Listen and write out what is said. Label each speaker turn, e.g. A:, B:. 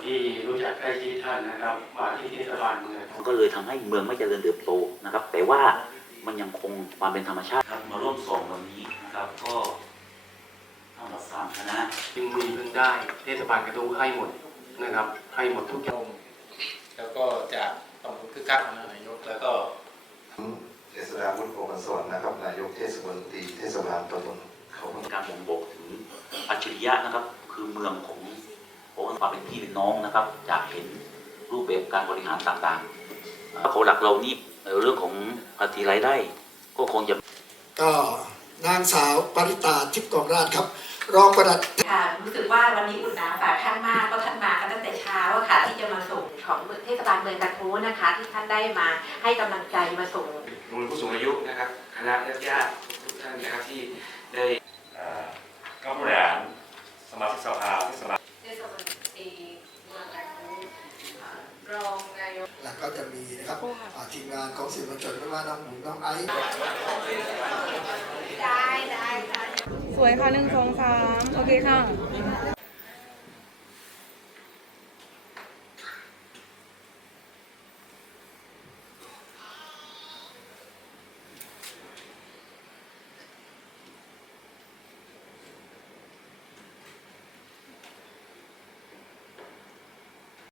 A: ที่รู้จักใกล้ชิดท่านนะครับมาที่เทศบาลเมือง
B: ก็เลยทำให้เมืองไม่เจริญเติบโตนะครับแต่ว่ามันยังคงความเป็นธรรมชาติครับมาร่วมส่งวันนี้นะครับก็ทั้งหมด3 คณะ
A: จึงมีเพิ่งได้เทศบาลกระทู้ให้หมดนะครับให้หมดทุกอย่าง
C: แล้วก็จากตำบลคึกคักนายกแล้วก็
D: เจษฎาวุฒิโกมลสวนนะครับนายกเทศมนตรีเทศบาลตำบลเขาบาง
B: การบ่งบอกถึงอัจฉริยะนะครับคือเมืองของความเป็นพี่เป็นน้องนะครับจากเห็นรูปแบบการบริหารต่างๆเขาหลักเรานี่เรื่องของภาษีรายได้ก็คงจะ
E: ก็นางสาวปริตาทิพย์กองราชครับรองปลัด
F: ค่ะรู้สึกว่าวันนี้อุ่นหนาฝากท่านมากเพราะท่านมากันตั้งแต่เช้าค่ะที่จะมาส่งของเทศบาลเมืองกระทู้นะคะที่ท่านได้มาให้กำลังใจมาส่ง
G: มูลผู้สูงอายุนะครับคณะญาติทุกท่านนะครับที่ได้ก็ผู้บริหารสมาชิกสภาเทศบาล
F: เทศบาลเมืองกระทู้รองนายก
E: แล้วก็จะมีนะครับทีมงานของสื่อมวลชนไม่ว่าน้องหมูน้องไอซ์
F: ได้
H: สวยค่ะ1 2 3โอเคค่ะ